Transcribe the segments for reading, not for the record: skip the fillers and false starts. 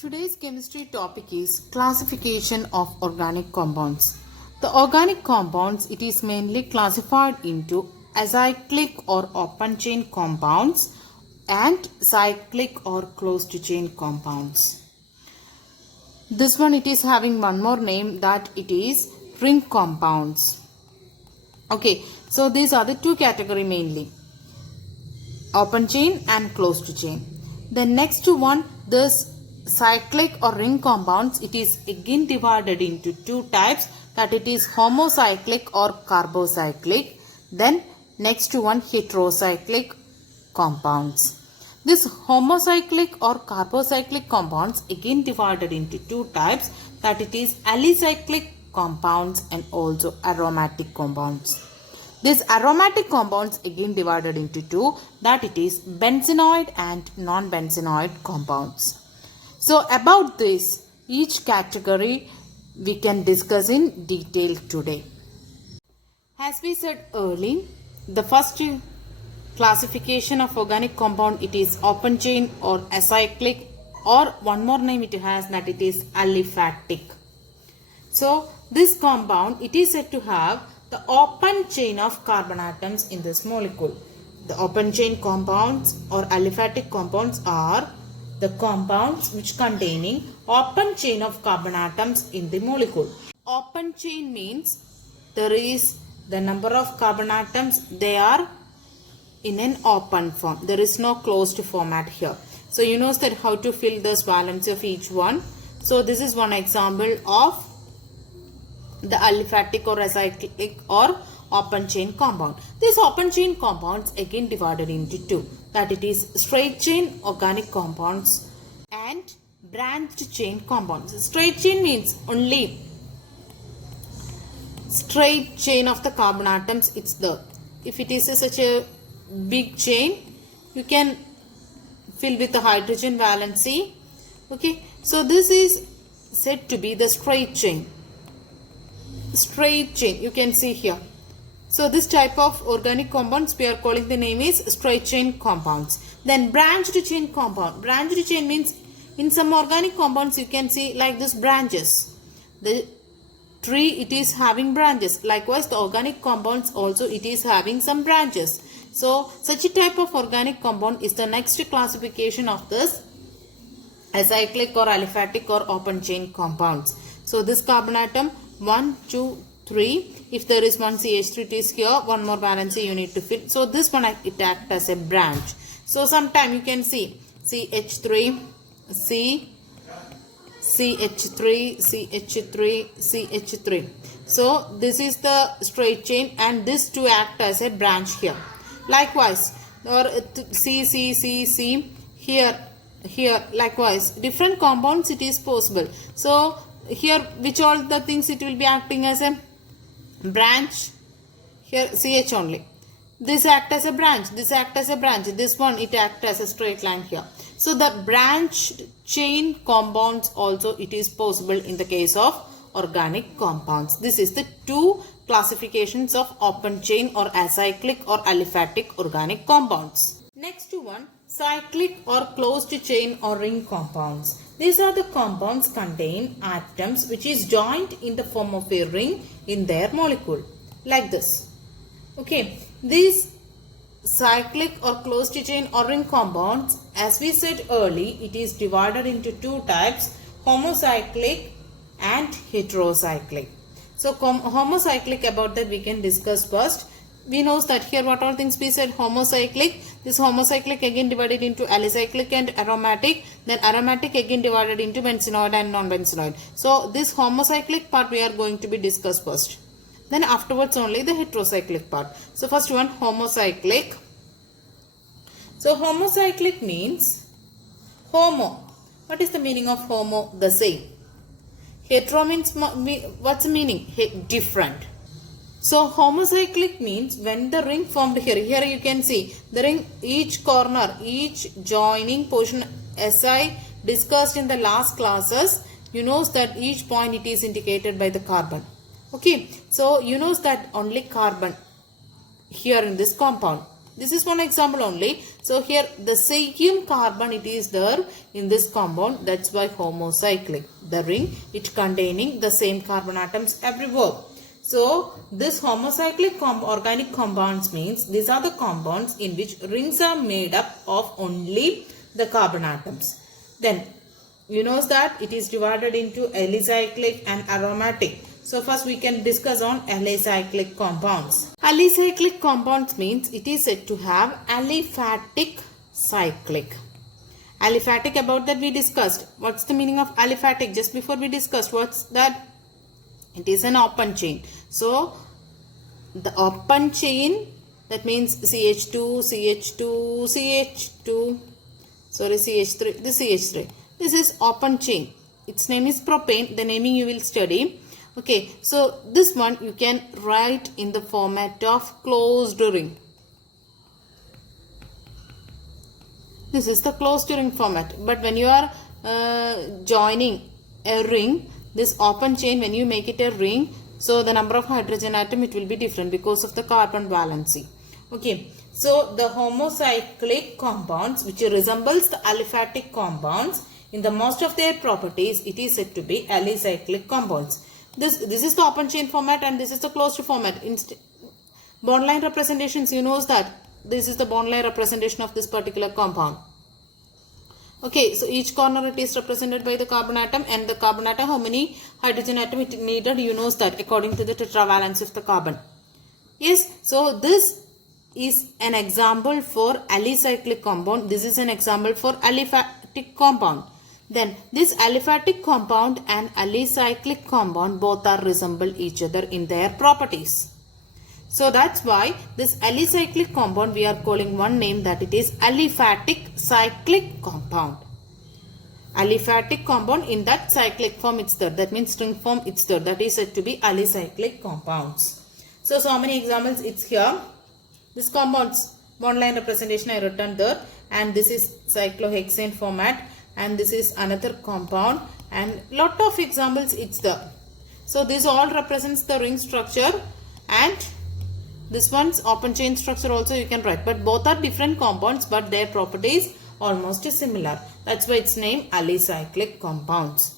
Today's chemistry topic is classification of organic compounds. The organic compounds, it is mainly classified into acyclic or open chain compounds and cyclic or closed chain compounds. This one, it is having one more name, that it is ring compounds. Okay, so these are the two category mainly, open chain and closed chain. The next one, this cyclic or ring compounds, it is again divided into two types, that it is homocyclic or carbocyclic. Then next one, heterocyclic compounds. This homocyclic or carbocyclic compounds again divided into two types, that it is alicyclic compounds and also aromatic compounds. These aromatic compounds again divided into two, that it is benzenoid and non-benzenoid compounds. So about this, each category we can discuss in detail today. As we said earlier, the first classification of organic compound, it is open chain or acyclic, or one more name it has, that it is aliphatic. So this compound, it is said to have the open chain of carbon atoms in this molecule. The open chain compounds or aliphatic compounds are the compounds which containing open chain of carbon atoms in the molecule. Open chain means there is the number of carbon atoms, they are in an open form. There is no closed format here. So you know that how to fill this valency of each one. So this is one example of the aliphatic or acyclic or open chain compound. These open chain compounds again divided into two, that it is straight chain organic compounds and branched chain compounds. Straight chain means only straight chain of the carbon atoms, it's there. If it is such a big chain, you can fill with the hydrogen valency. Okay, so this is said to be the straight chain. Straight chain, you can see here. So this type of organic compounds we are calling, the name is straight chain compounds. Then branched chain compound. Branched chain means in some organic compounds you can see like this branches. The tree, it is having branches. Likewise the organic compounds also, it is having some branches. So such a type of organic compound is the next classification of this acyclic or aliphatic or open chain compounds. So this carbon atom 1, 2, 3. If there is one CH3, it is here. One more valency you need to fill. So this one, it acts as a branch. So sometime you can see CH3, CH3, CH3, CH3. So this is the straight chain and this two act as a branch here. Likewise, or C, here likewise different compounds it is possible. So here which all the things it will be acting as a branch, here CH only, this act as a branch, this act as a branch, this one it act as a straight line here. So the branched chain compounds also it is possible in the case of organic compounds. This is the two classifications of open chain or acyclic or aliphatic organic compounds. Next one, cyclic or closed chain or ring compounds. These are the compounds contain atoms which is joined in the form of a ring in their molecule, like this. Okay, these cyclic or closed chain or ring compounds, as we said earlier, it is divided into two types, homocyclic and heterocyclic. So homocyclic, about that we can discuss first. We know that here what all things we said, homocyclic. This homocyclic again divided into alicyclic and aromatic. Then aromatic again divided into benzenoid and non-benzenoid. So this homocyclic part we are going to be discussed first. Then afterwards only the heterocyclic part. So first one, homocyclic. So homocyclic means homo. What is the meaning of homo? The same. Hetero means, what's the meaning? Different. So homocyclic means when the ring formed here you can see the ring, each corner, each joining portion, as I discussed in the last classes, you know that each point it is indicated by the carbon. Okay, so you know that only carbon here in this compound. This is one example only. So here the same carbon it is there in this compound. That's why homocyclic. The ring it containing the same carbon atoms everywhere. So this homocyclic organic compounds means these are the compounds in which rings are made up of only the carbon atoms. Then you know that it is divided into alicyclic and aromatic. So first we can discuss on alicyclic compounds. Alicyclic compounds means it is said to have aliphatic cyclic. Aliphatic, about that we discussed. What's the meaning of aliphatic? Just before we discussed, what's that? It is an open chain. So the open chain, that means CH2, CH2, CH2, sorry CH3, this CH3. This is open chain. Its name is propane. The naming you will study. Okay, so this one you can write in the format of closed ring. This is the closed ring format. But when you are joining a ring, this open chain, when you make it a ring, so the number of hydrogen atom it will be different because of the carbon valency. Okay, so the homocyclic compounds which resembles the aliphatic compounds, in the most of their properties it is said to be alicyclic compounds. This is the open chain format and this is the closed format. Bond line representations, you know that this is the bond line representation of this particular compound. Okay, so each corner it is represented by the carbon atom, and the carbon atom, how many hydrogen atom it needed, you know that according to the tetravalence of the carbon. Yes, so this is an example for alicyclic compound. This is an example for aliphatic compound. Then this aliphatic compound and alicyclic compound both are resemble each other in their properties. So that's why this alicyclic compound we are calling one name, that it is aliphatic cyclic compound. Aliphatic compound, in that cyclic form it's there. That means string form it's there. That is said to be alicyclic compounds. So many examples it's here. This compounds bond line representation I written there, and this is cyclohexane format, and this is another compound, and lot of examples it's there. So this all represents the ring structure, and this one's open chain structure also you can write, but both are different compounds but their properties almost similar. That's why its name alicyclic compounds.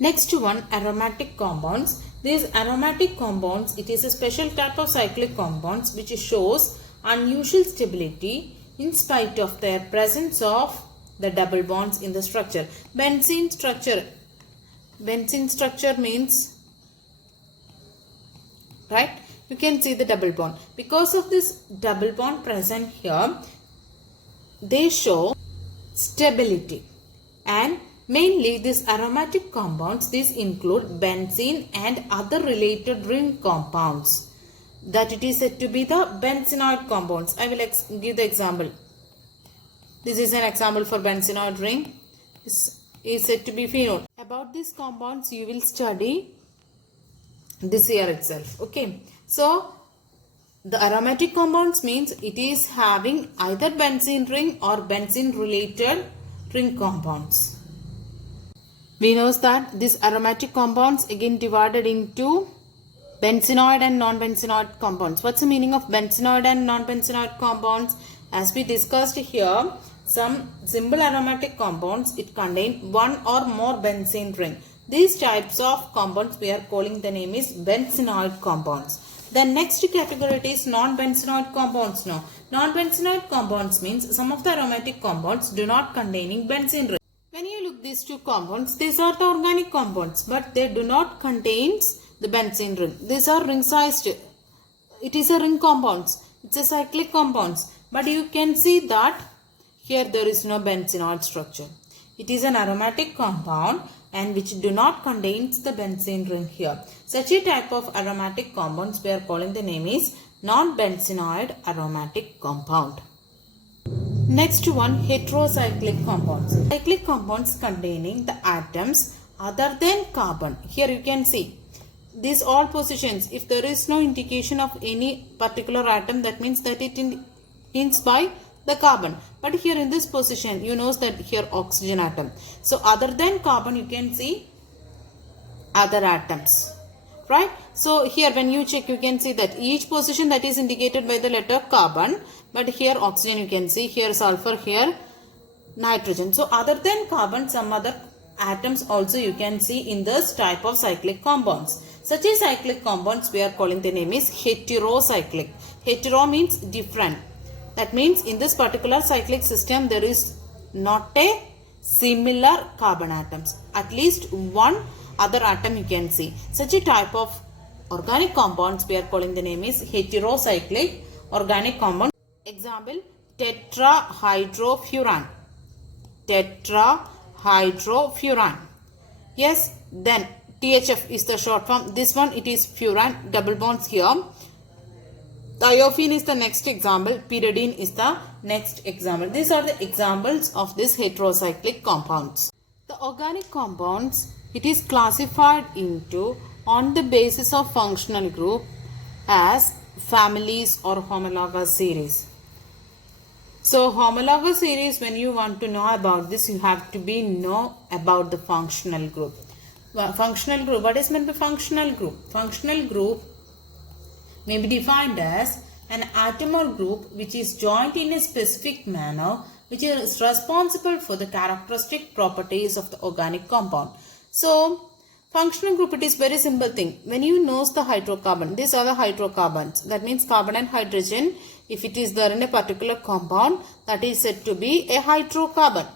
Next one, aromatic compounds. These aromatic compounds, it is a special type of cyclic compounds which shows unusual stability in spite of their presence of the double bonds in the structure. Benzene structure means, right? You can see the double bond. Because of this double bond present here, they show stability. And mainly these aromatic compounds, these include benzene and other related ring compounds. That it is said to be the benzenoid compounds. I will give the example. This is an example for benzenoid ring. This is said to be phenol. About these compounds you will study this year itself. Okay. So the aromatic compounds means it is having either benzene ring or benzene related ring compounds. We know that these aromatic compounds again divided into benzenoid and non-benzenoid compounds. What's the meaning of benzenoid and non-benzenoid compounds? As we discussed here, some simple aromatic compounds, it contain one or more benzene ring. These types of compounds we are calling the name is benzenoid compounds. The next category is non-benzenoid compounds now. Non-benzenoid compounds means some of the aromatic compounds do not containing benzene ring. When you look these two compounds, these are the organic compounds, but they do not contain the benzene ring. These are ring sized. It is a ring compounds. It's a cyclic compounds. But you can see that here there is no benzenoid structure. It is an aromatic compound and which do not contain the benzene ring here. Such a type of aromatic compounds we are calling the name is non-benzenoid aromatic compound. Next one, heterocyclic compounds. Cyclic compounds containing the atoms other than carbon. Here you can see these all positions. If there is no indication of any particular atom, that means that it ends by the carbon. But here in this position, you know that here oxygen atom. So other than carbon, you can see other atoms. right? So here when you check, you can see that each position that is indicated by the letter carbon, but here oxygen you can see, here sulfur, here nitrogen. So other than carbon, some other atoms also you can see in this type of cyclic compounds. Such a cyclic compounds we are calling the name is heterocyclic. Hetero means different. That means in this particular cyclic system there is not a similar carbon atoms. At least one other atom you can see. Such a type of organic compounds we are calling the name is heterocyclic organic compound. Example, tetrahydrofuran. Tetrahydrofuran. Yes, then THF is the short form. This one it is furan, double bonds here. Thiophene is the next example. Pyridine is the next example. These are the examples of these heterocyclic compounds. The organic compounds, it is classified into on the basis of functional group as families or homologous series. So homologous series, when you want to know about this, you have to know about the functional group. Functional group, what is meant by functional group? Functional group may be defined as an atom or group which is joined in a specific manner, which is responsible for the characteristic properties of the organic compound. So functional group, it is very simple thing. When you know the hydrocarbon, these are the hydrocarbons. That means carbon and hydrogen. If it is there in a particular compound, that is said to be a hydrocarbon.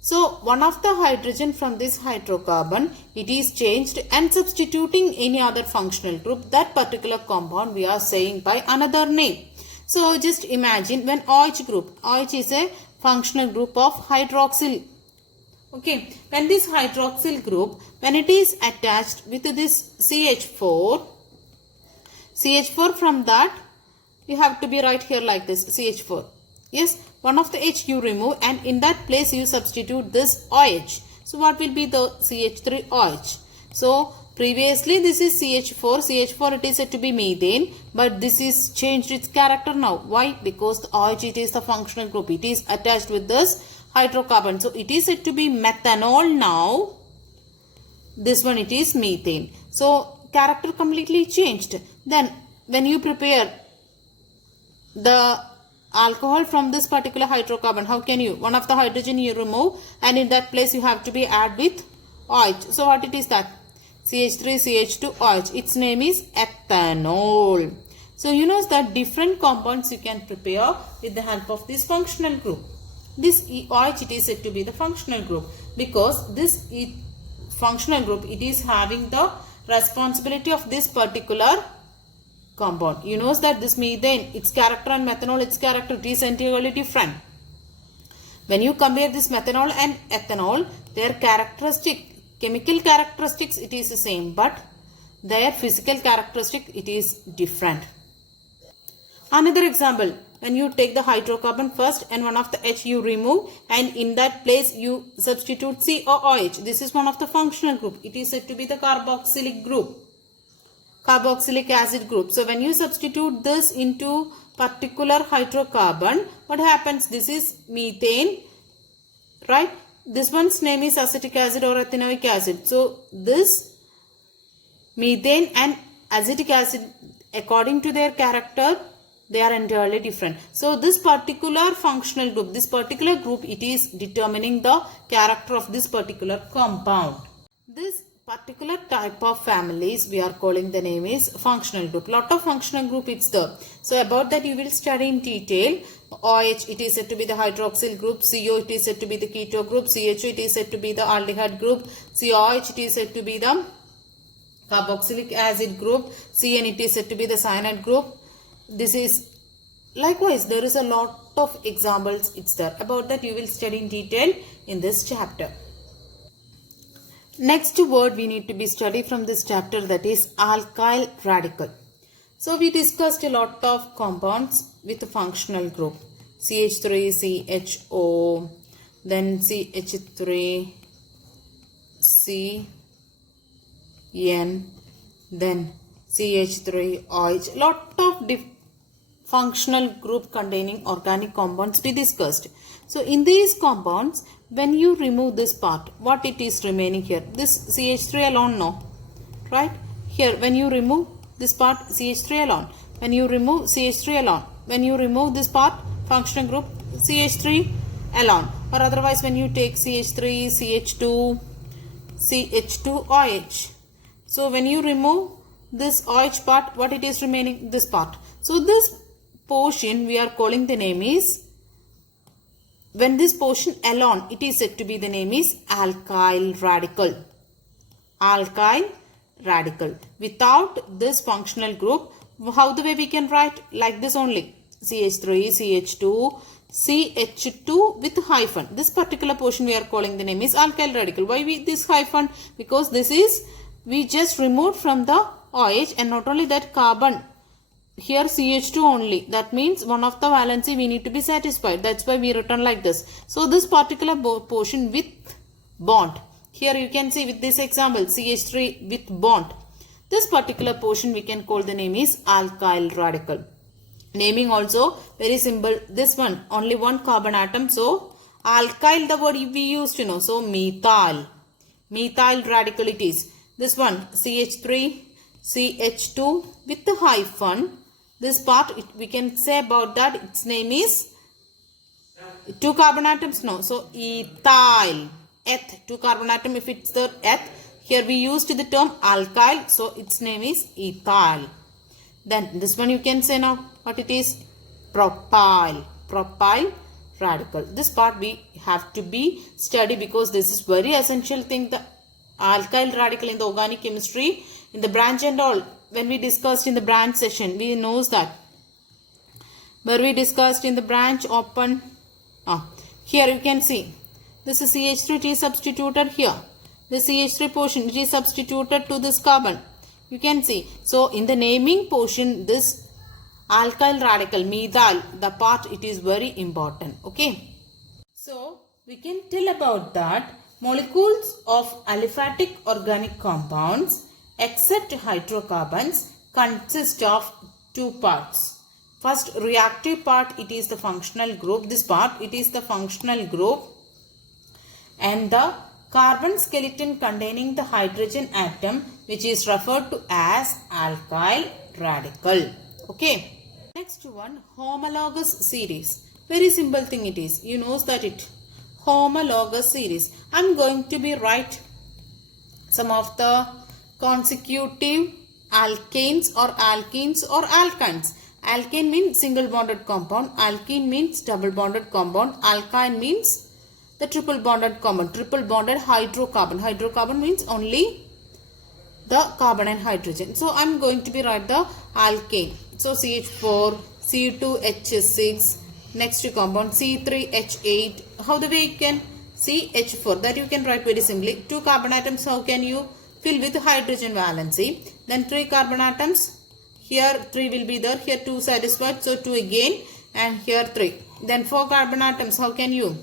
So one of the hydrogen from this hydrocarbon, it is changed and substituting any other functional group, that particular compound we are saying by another name. So just imagine when OH group, OH is a functional group of hydroxyl. Okay, when this hydroxyl group, when it is attached with this CH4 from that, you have to be right here like this, CH4. Yes, one of the H you remove and in that place you substitute this OH. So what will be the CH3OH? So previously this is CH4. CH4 it is said to be methane, but this is changed its character now. Why? Because the OH, it is the functional group. It is attached with this hydrocarbon. So it is said to be methanol now. This one it is methane. So character completely changed. Then when you prepare the alcohol from this particular hydrocarbon, how can you? One of the hydrogen you remove and in that place you have to be add with OH. So what it is that? CH3, CH2, OH. Its name is ethanol. So you know that different compounds you can prepare with the help of this functional group. This OH, it is said to be the functional group because this functional group, it is having the responsibility of this particular compound. You know that this methane, its character, and methanol, its character, it is entirely different. When you compare this methanol and ethanol, their chemical characteristics, it is the same, but their physical characteristic, it is different. Another example, when you take the hydrocarbon first and one of the H you remove and in that place you substitute COOH. This is one of the functional group. It is said to be the carboxylic group. Carboxylic acid group. So when you substitute this into particular hydrocarbon, what happens? This is methane, right? This one's name is acetic acid or ethanoic acid. So this methane and acetic acid, according to their character, they are entirely different. So this particular functional group, it is determining the character of this particular compound. This particular type of families we are calling the name is functional group. Lot of functional group it's there. So about that you will study in detail. OH, it is said to be the hydroxyl group. CO, it is said to be the keto group. CHO, it is said to be the aldehyde group. COH, it is said to be the carboxylic acid group. CN, it is said to be the cyanide group. This is likewise, there is a lot of examples it's there. About that you will study in detail in this chapter. Next word we need to be study from this chapter, that is alkyl radical. So we discussed a lot of compounds with a functional group. CH3, CHO, then CH3, CN, then CH3OH. Lot of functional group containing organic compounds we discussed. So in these compounds, when you remove this part, what it is remaining here? This CH3 alone, no, right? Here when you remove this part, CH3 alone. When you remove CH3 alone. When you remove this part, functional group CH3 alone. Or otherwise when you take CH3, CH2, CH2OH. So when you remove this OH part, what it is remaining? This part. So this portion we are calling the name is, when this portion alone, it is said to be the name is alkyl radical. Alkyl radical. Without this functional group, how the way we can write? Like this only. CH3, CH2, CH2 with hyphen. This particular portion we are calling the name is alkyl radical. Why this hyphen? Because this is, we just removed from the OH, and not only that, carbon. Here CH2 only. That means one of the valency we need to be satisfied. That's why we written like this. So this particular portion with bond. Here you can see with this example, CH3 with bond. This particular portion we can call the name is alkyl radical. Naming also very simple. This one, only one carbon atom. So alkyl, the word we used to know. So methyl. Methyl radical it is. This one, CH3, CH2 with the hyphen. This part, we can say about that, its name is, two carbon atoms, no. So ethyl. Eth, two carbon atom, if it's the eth. Here we used the term alkyl. So its name is ethyl. Then this one you can say now what it is? Propyl. Propyl radical. This part we have to be study because this is very essential thing. The alkyl radical in the organic chemistry, in the branch and all, when we discussed in the branch session, we knows that. Where we discussed in the branch open. Here you can see. This is CH3, it is substituted here. The CH3 portion, it is substituted to this carbon. You can see. So in the naming portion, this alkyl radical, methyl, the part, it is very important. Okay. So we can tell about that molecules of aliphatic organic compounds except hydrocarbons consist of two parts. First, reactive part, it is the functional group. This part, it is the functional group, and the carbon skeleton containing the hydrogen atom, which is referred to as alkyl radical. Okay. Next one, homologous series. Very simple thing it is. You know that it. Homologous series. I am going to be write some of the consecutive alkanes or alkenes or alkynes. Alkane means single bonded compound. Alkene means double bonded compound. Alkyne means the triple bonded compound. Triple bonded hydrocarbon. Hydrocarbon means only the carbon and hydrogen. So I am going to be write the alkane. So CH4, C2H6, next to compound C3H8. How the way you can CH4, that you can write very simply. Two carbon atoms, how can you fill with hydrogen valency? Then three carbon atoms, here 3 will be there, here 2 satisfied, so 2 again, and here 3. Then 4 carbon atoms, how can you?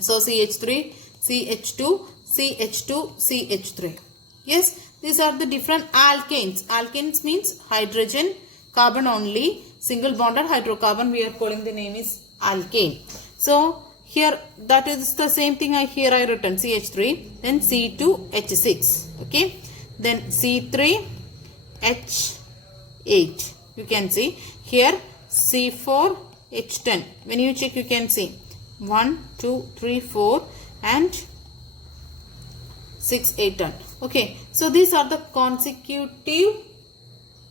So CH3, CH2, CH2, CH3. Yes, these are the different alkanes. Alkanes means hydrogen, carbon only, single bonded hydrocarbon, we are calling the name is alkane. So here that is the same thing here I written CH3, then C2H6, okay, then C3H8. You can see here C4H10. When you check, you can see 1, 2, 3, 4 and 6, 8, 10. Okay, so these are the consecutive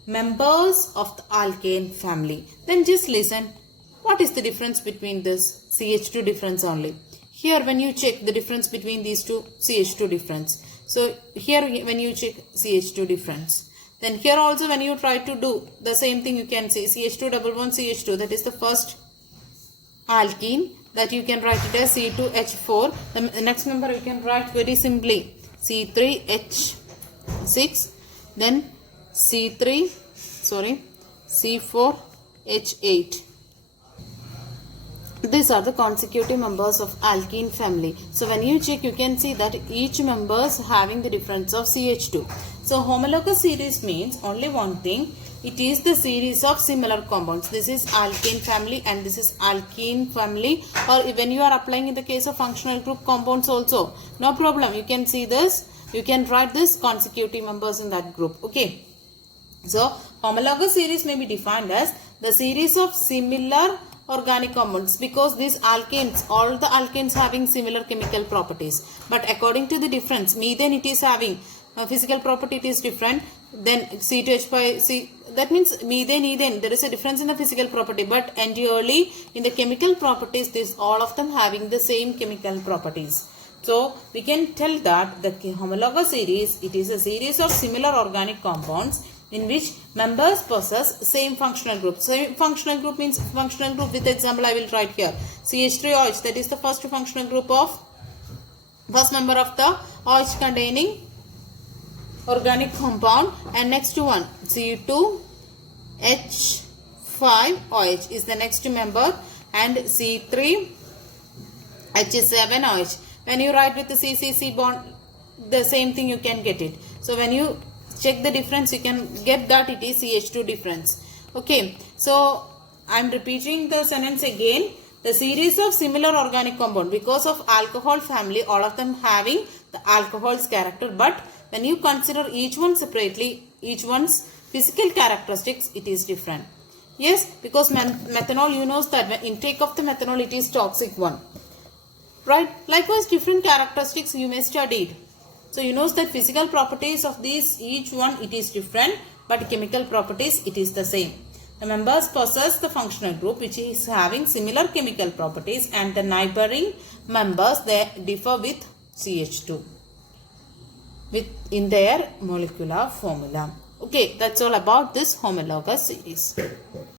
members of the alkane family. Then just listen, what is the difference between this? CH2 difference only. Here when you check the difference between these two, CH2 difference. So here when you check CH2 difference. Then here also when you try to do the same thing, you can say CH2 double bond CH2, that is the first alkene, that you can write it as C2H4. The next number you can write very simply C3H6, then C4H8. These are the consecutive members of alkene family. So when you check, you can see that each member is having the difference of CH2. So homologous series means only one thing. It is the series of similar compounds. This is alkane family and this is alkene family. Or when you are applying in the case of functional group compounds also, no problem. You can see this. you can write this consecutive members in that group. Okay. So homologous series may be defined as the series of similar organic compounds, because these alkanes, all the alkanes having similar chemical properties, but according to the difference, methane it is having physical property, it is different, then C2H5C, that means methane, ethane, there is a difference in the physical property, but entirely in the chemical properties, this all of them having the same chemical properties. So we can tell that the homologous series, it is a series of similar organic compounds in which members possess same functional group. Same functional group means functional group with example I will write here. CH3OH, that is the first functional group of first member of the OH containing organic compound, and next one C2H5OH is the next member, and C3H7OH. When you write with the CCC bond, the same thing you can get it. So when you check the difference, you can get that it is CH2 difference. Okay, so I am repeating the sentence again. The series of similar organic compound, because of alcohol family, all of them having the alcohol's character, but when you consider each one separately, each one's physical characteristics, it is different. Yes, because methanol, you know that when intake of the methanol, it is toxic one. Right? Likewise, different characteristics you may study. So you know that physical properties of these, each one it is different, but chemical properties it is the same. The members possess the functional group which is having similar chemical properties, and the neighboring members, they differ with CH2 in their molecular formula. Okay, that's all about this homologous series.